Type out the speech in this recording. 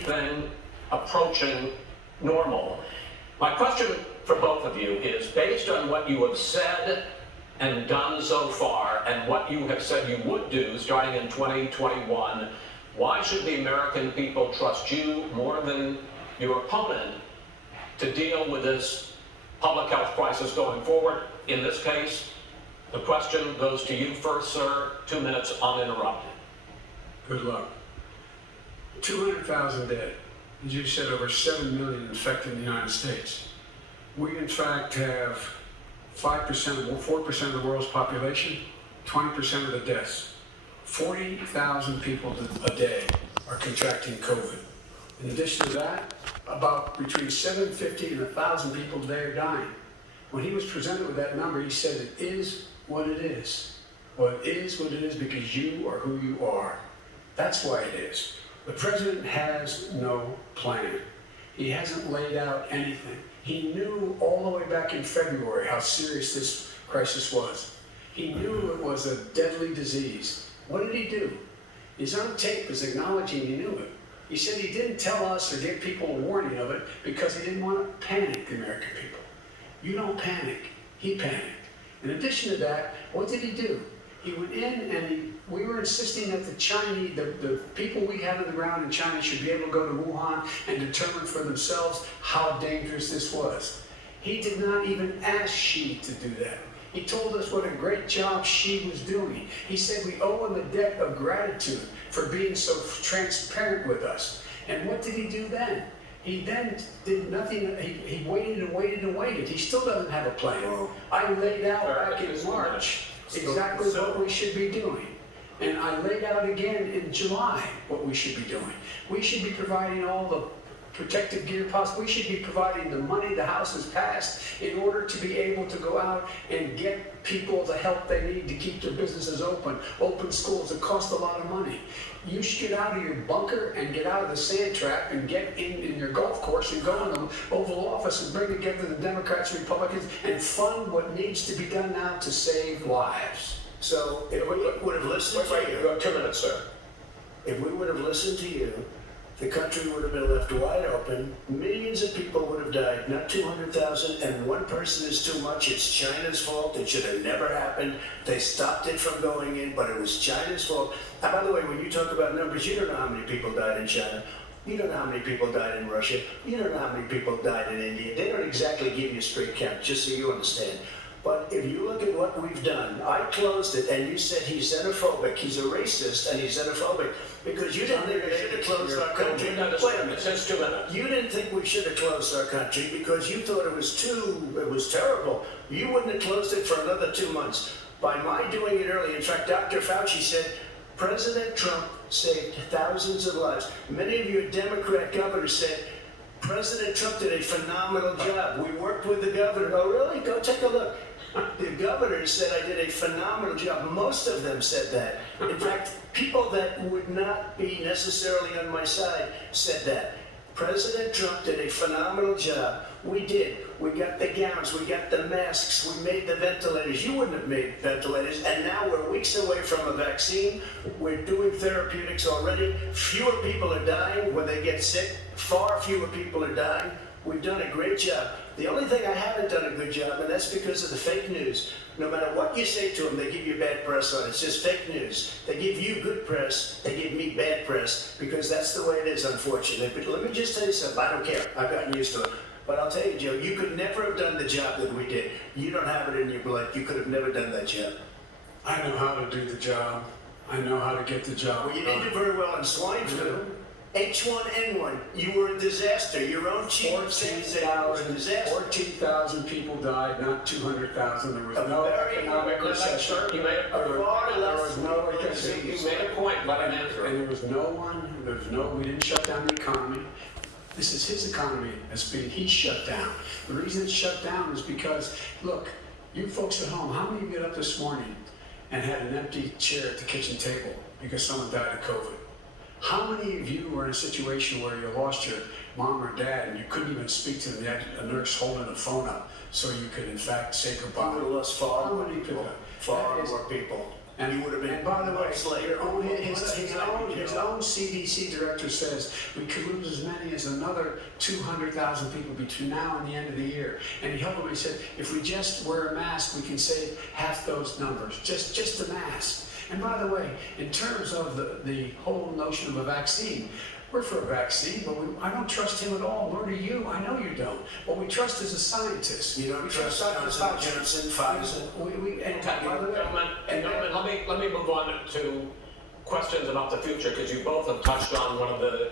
anything approaching normal. My question for both of you is, based on what you have said and done so far, and what you have said you would do starting in 2021, why should the American people trust you more than your opponent to deal with this public health crisis going forward? In this case, the question goes to you first, sir. 2 minutes uninterrupted. Good luck. 200,000 dead. As you said, over 7 million infected in the United States. We, in fact, have 4% of the world's population, 20% of the deaths. 40,000 people a day are contracting COVID. In addition to that, about between 750 and 1,000 people a day are dying. When he was presented with that number, he said, it is what it is. Well, it is what it is because you are who you are. That's why it is. The president has no plan. He hasn't laid out anything. He knew all the way back in February how serious this crisis was. He knew it was a deadly disease. What did he do? His own tape is acknowledging he knew it. He said he didn't tell us or give people a warning of it because he didn't want to panic the American people. You don't panic. He panicked. In addition to that, what did he do? He went in and we were insisting that the Chinese, the people we had on the ground in China should be able to go to Wuhan and determine for themselves how dangerous this was. He did not even ask Xi to do that. He told us what a great job Xi was doing. He said we owe him a debt of gratitude for being so transparent with us. And what did he do then? He then did nothing. He waited and waited and waited. He still doesn't have a plan. I laid out back in March exactly what we should be doing. And I laid out again in July what we should be doing. We should be providing all the protective gear possible. We should be providing the money the House has passed in order to be able to go out and get people the help they need to keep their businesses open schools that cost a lot of money. You should get out of your bunker and get out of the sand trap and get in your golf course and go in the Oval Office and bring together the Democrats and Republicans and fund what needs to be done now to save lives. So if we would have listened to you, 2 minutes, sir. if we would have listened to you, the country would have been left wide open. Millions of people would have died, not 200,000, and one person is too much. It's China's fault. It should have never happened. They stopped it from going in, but it was China's fault. And by the way, when you talk about numbers, you don't know how many people died in China. You don't know how many people died in Russia. You don't know how many people died in India. They don't exactly give you a straight count, just so you understand. But if you look at what we've done, I closed it, and you said he's xenophobic, he's a racist, and he's xenophobic, because you didn't think we should have closed our country. Wait a minute. Since 2 minutes. You didn't think we should have closed our country because you thought it was terrible. You wouldn't have closed it for another 2 months. By my doing it early, in fact, Dr. Fauci said, President Trump saved thousands of lives. Many of your Democrat governors said, President Trump did a phenomenal job. We worked with the governor. Oh, really? Go take a look. The governor said I did a phenomenal job. Most of them said that. In fact, people that would not be necessarily on my side said that. President Trump did a phenomenal job. We did. We got the gowns, we got the masks, we made the ventilators. You wouldn't have made ventilators, and now we're weeks away from a vaccine. We're doing therapeutics already. Fewer people are dying when they get sick. Far fewer people are dying. We've done a great job. The only thing I haven't done a good job, and that's because of the fake news. No matter what you say to them, they give you bad press on it. It's just fake news. They give you good press, they give me bad press, because that's the way it is, unfortunately. But let me just tell you something. I don't care. I've gotten used to it. But I'll tell you, Joe, you could never have done the job that we did. You don't have it in your blood. You could have never done that job. I know how to do the job. I know how to get the job. Well, you didn't do very well in swine flu. H1N1, you were a disaster. Your own chief said you were a disaster. 14,000 people died, not 200,000. There was no economic recession. You made a point. Let him answer. And we didn't shut down the economy. This is his economy he shut down. The reason it's shut down is because, look, you folks at home, how many of you got up this morning and had an empty chair at the kitchen table because someone died of COVID? How many of you were in a situation where you lost your mom or dad and you couldn't even speak to them? You had a nurse holding the phone up so you could, in fact, say goodbye. You would have lost far more people. Far more people. And you would have been. And by the way, his own CDC director says we could lose as is another 200,000 people between now and the end of the year. And he helped me, he said, if we just wear a mask, we can save half those numbers, just a mask. And by the way, in terms of the whole notion of a vaccine, we're for a vaccine, but I don't trust him at all, nor do you. I know you don't. What we trust is a scientist. You don't We trust Dr. Johnson & Fauci. Johnson, Pfizer? And Okay, by the way, gentlemen, let me move on to questions about the future, because you both have touched on one of the